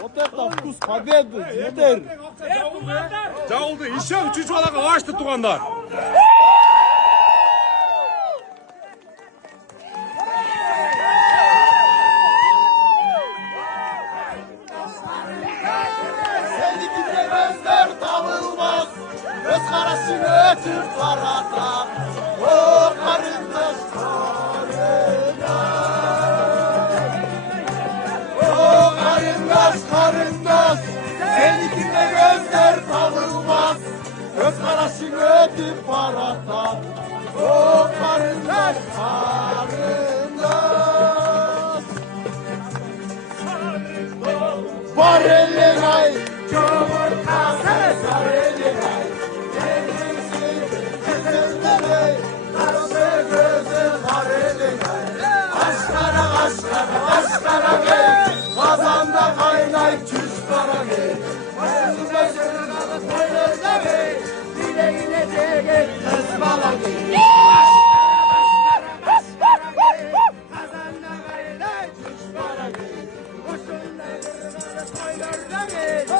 Вот это вкус победы, Дмитрий. Жагуулды ишээ өчөж балаага ааштай тугаандар. Seninle gözler tabılmaz, göz karasını ötüp barata. O karındaş karındaş, seninle gözler tabılmaz, göz karasını ötüp barata. O karındaş var elleray, yumurtası sar elleray. Denizli kesenleri, karşı gözü var elleray. Aşkara aşkara aşkara gel, kazanda kaynay çüş kara gel. Başını başını koyuyorlar gel, dileğine de gel, kız bala gel. Aşkara gel, kazanda kaynay çüş kara gel. Başını başını koyuyorlar gel.